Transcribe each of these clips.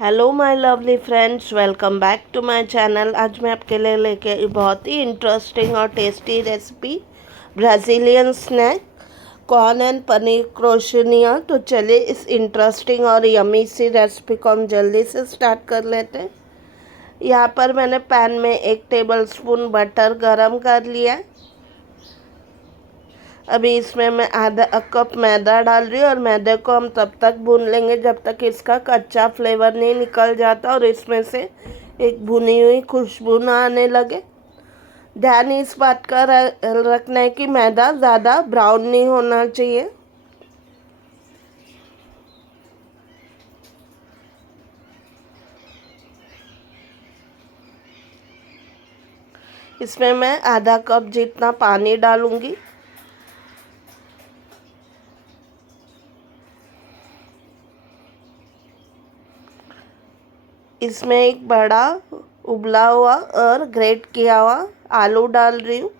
Hello my lovely friends, welcome back to my channel. आज मैं आपके लिए लेके बहुत ही इंटरेस्टिंग और tasty recipe Brazilian snack corn and paneer coxinha. तो चलिए इस इंटरेस्टिंग और यमी सी रेसिपी को हम जल्दी से स्टार्ट कर लेते हैं। यहाँ पर मैंने पैन में 1 टेबलस्पून बटर गरम कर लिया है। अभी इसमें मैं आधा कप मैदा डाल रही हूँ और मैदे को हम तब तक भून लेंगे जब तक इसका कच्चा फ्लेवर नहीं निकल जाता और इसमें से एक भुनी हुई खुशबू ना आने लगे। ध्यान इस बात का रखना है कि मैदा ज़्यादा ब्राउन नहीं होना चाहिए। इसमें मैं आधा कप जितना पानी डालूंगी। इसमें एक बड़ा उबला हुआ और ग्रेट किया हुआ आलू डाल रही हूँ।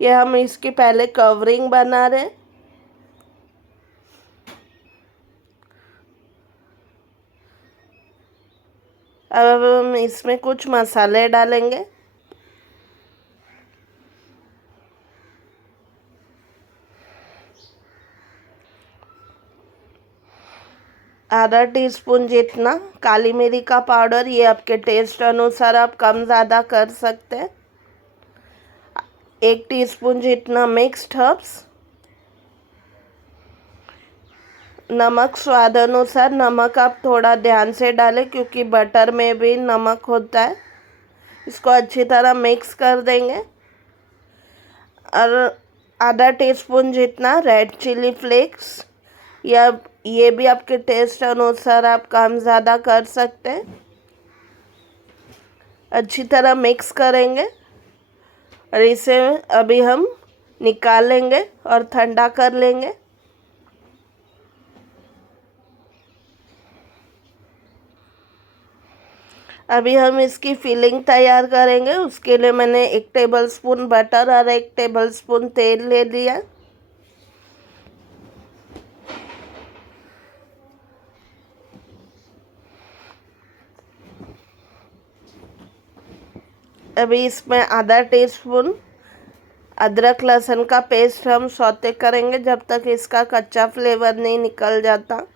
ये हम इसकी पहले कवरिंग बना रहे हैं। अब हम इसमें कुछ मसाले डालेंगे। आधा टीस्पून जितना काली मिरी का पाउडर, ये आपके टेस्ट अनुसार आप कम ज़्यादा कर सकते हैं। 1 टीस्पून जितना मिक्स्ड हर्ब्स। नमक स्वाद अनुसार, नमक आप थोड़ा ध्यान से डालें क्योंकि बटर में भी नमक होता है। इसको अच्छी तरह मिक्स कर देंगे। और आधा टीस्पून जितना रेड चिली फ्लेक्स, या ये भी आपके टेस्ट अनुसार आप कम ज़्यादा कर सकते हैं। अच्छी तरह मिक्स करेंगे और इसे अभी हम निकाल लेंगे और ठंडा कर लेंगे। अभी हम इसकी फिलिंग तैयार करेंगे। उसके लिए मैंने 1 टेबलस्पून बटर और 1 टेबलस्पून तेल ले लिया। अभी इसमें आधा टीस्पून अदरक लहसुन का पेस्ट हम सौते करेंगे जब तक इसका कच्चा फ्लेवर नहीं निकल जाता।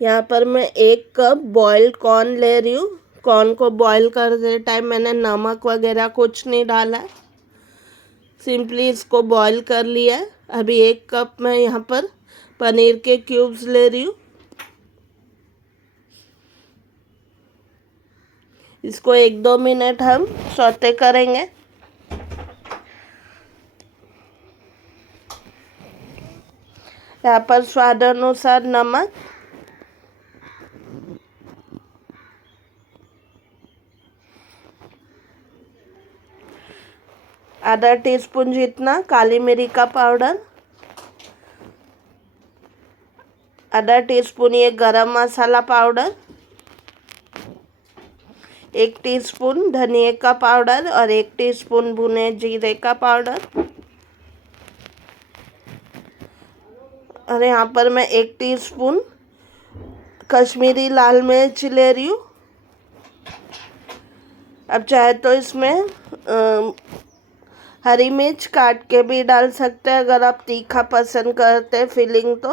यहाँ पर मैं 1 कप बॉइल्ड कॉर्न ले रही हूँ। कॉर्न को बॉईल करते टाइम मैंने नमक वगैरह कुछ नहीं डाला है, सिंपली इसको बॉईल कर लिया है। अभी 1 कप मैं यहाँ पर पनीर के क्यूब्स ले रही हूँ। इसको 1-2 मिनट हम सौते करेंगे। यहाँ पर स्वाद अनुसार नमक, आधा टीस्पून जितना काली मिरी का पाउडर, आधा टीस्पून ये गरम मसाला पाउडर, 1 टीस्पून धनिया का पाउडर और 1 टीस्पून भुने जीरे का पाउडर। और यहाँ पर मैं 1 टीस्पून कश्मीरी लाल मिर्च ले रही हूँ। अब चाहे तो इसमें हरी मिर्च काट के भी डाल सकते हैं अगर आप तीखा पसंद करते हैं फीलिंग तो।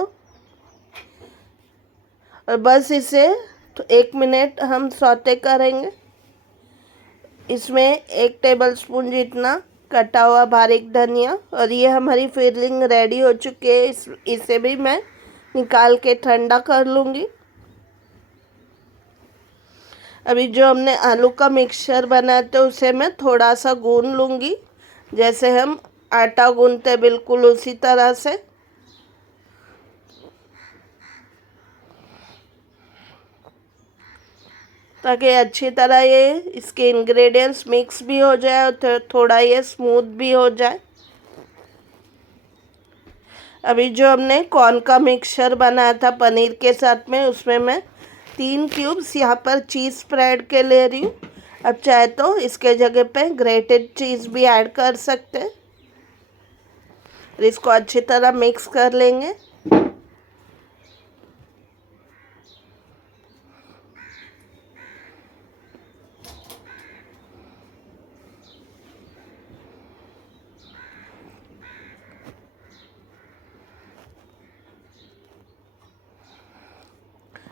और बस इसे 1 मिनट हम सौते करेंगे। इसमें 1 टेबलस्पून जितना कटा हुआ बारीक धनिया, और ये हमारी फिलिंग रेडी हो चुकी है। इसे भी मैं निकाल के ठंडा कर लूँगी। अभी जो हमने आलू का मिक्सचर बनाया था उसे मैं थोड़ा सा गूंद लूँगी, जैसे हम आटा गूंदते बिल्कुल उसी तरह से। ताकि अच्छी तरह ये इसके इंग्रेडिएंट्स मिक्स भी हो जाए और थोड़ा ये स्मूथ भी हो जाए। अभी जो हमने कॉर्न का मिक्सचर बनाया था पनीर के साथ में, उसमें मैं 3 क्यूब्स यहाँ पर चीज़ स्प्रेड के ले रही हूँ। अब चाहे तो इसके जगह पे ग्रेटेड चीज़ भी ऐड कर सकते हैं। इसको अच्छी तरह मिक्स कर लेंगे।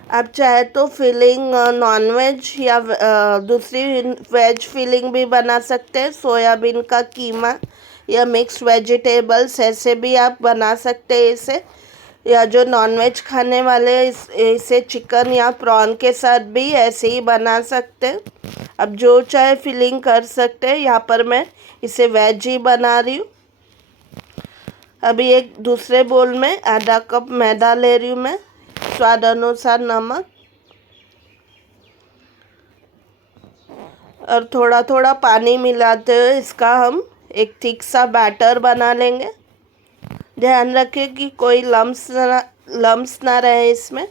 आप चाहे तो फिलिंग नॉन वेज या दूसरी वेज फिलिंग भी बना सकते हैं। सोयाबीन का कीमा या मिक्स वेजिटेबल्स ऐसे भी आप बना सकते हैं इसे। या जो नॉन वेज खाने वाले इसे चिकन या प्रॉन के साथ भी ऐसे ही बना सकते हैं। अब जो चाहे फिलिंग कर सकते हैं। यहाँ पर मैं इसे वेज ही बना रही हूँ। अभी एक दूसरे बोल में आधा कप मैदा ले रही हूँ मैं, स्वाद अनुसार नमक, और थोड़ा थोड़ा पानी मिलाते हुए इसका हम एक थिक सा बैटर बना लेंगे। ध्यान रखें कि कोई लम्स ना रहे इसमें।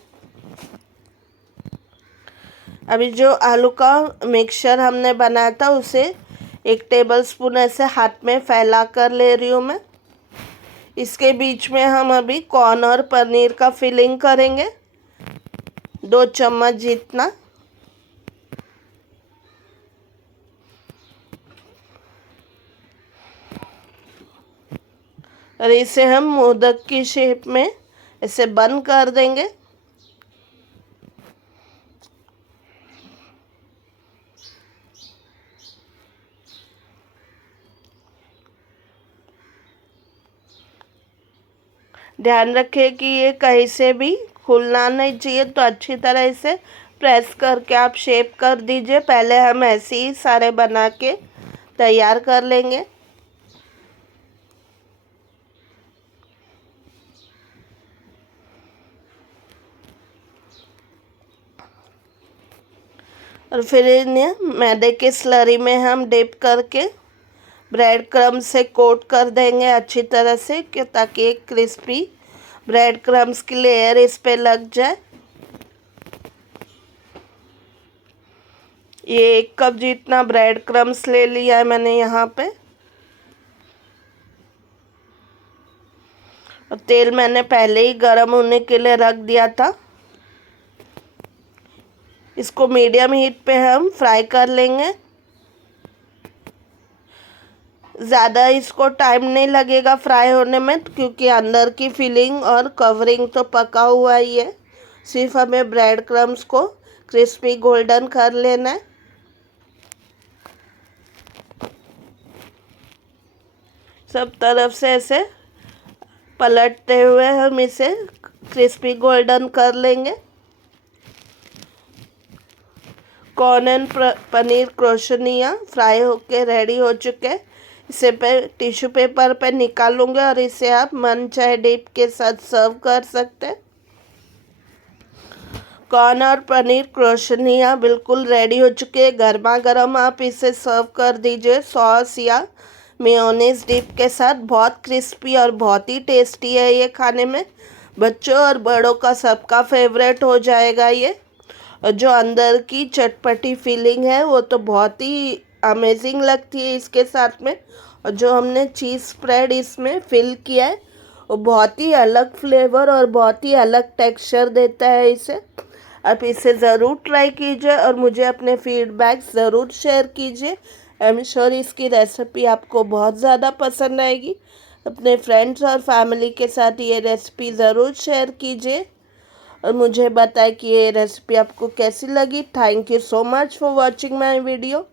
अभी जो आलू का मिक्सचर हमने बनाया था उसे 1 टेबलस्पून ऐसे हाथ में फैला कर ले रही हूँ मैं। इसके बीच में हम अभी कॉर्न और पनीर का फिलिंग करेंगे, 2 चम्मच जितना। और इसे हम मोदक की शेप में इसे बंद कर देंगे। ध्यान रखें कि ये कहीं से भी खुलना नहीं चाहिए, तो अच्छी तरह इसे प्रेस करके आप शेप कर दीजिए। पहले हम ऐसे ही सारे बना के तैयार कर लेंगे। और फिर इन्हें मैदे के स्लरी में हम डिप करके ब्रेड क्रम्ब से कोट कर देंगे अच्छी तरह से, कि ताकि एक क्रिस्पी ब्रेड क्रम्ब्स की लेयर इस पे लग जाए। ये 1 कप जितना ब्रेड क्रम्ब्स ले लिया है मैंने यहाँ पे। और तेल मैंने पहले ही गरम होने के लिए रख दिया था। इसको मीडियम हीट पे हम फ्राई कर लेंगे। ज़्यादा इसको टाइम नहीं लगेगा फ्राई होने में, क्योंकि अंदर की फिलिंग और कवरिंग तो पका हुआ ही है। सिर्फ हमें ब्रेड क्रम्ब्स को क्रिस्पी गोल्डन कर लेना है। सब तरफ से ऐसे पलटते हुए हम इसे क्रिस्पी गोल्डन कर लेंगे। कॉर्न एंड पनीर क्रोशनिया फ्राई होके रेडी हो चुके हैं। इसे टिश्यू पेपर पे निकालूंगे और इसे आप मन चाहे डिप के साथ सर्व कर सकते हैं। कॉर्न और पनीर क्रोशनिया बिल्कुल रेडी हो चुके हैं। गर्मा गर्म आप इसे सर्व कर दीजिए सॉस या मेयोनीज डिप के साथ। बहुत क्रिस्पी और बहुत ही टेस्टी है ये खाने में। बच्चों और बड़ों का सबका फेवरेट हो जाएगा ये। और जो अंदर की चटपटी फीलिंग है वो तो बहुत ही अमेजिंग लगती है इसके साथ में। और जो हमने चीज़ स्प्रेड इसमें फिल किया है वो बहुत ही अलग फ्लेवर और बहुत ही अलग टेक्सचर देता है इसे। आप इसे ज़रूर ट्राई कीजिए और मुझे अपने फीडबैक ज़रूर शेयर कीजिए। आई एम श्योर इसकी रेसिपी आपको बहुत ज़्यादा पसंद आएगी। अपने फ्रेंड्स और फैमिली के साथ ये रेसिपी ज़रूर शेयर कीजिए और मुझे बताएं कि ये रेसिपी आपको कैसी लगी। Thank you so much for watching my video.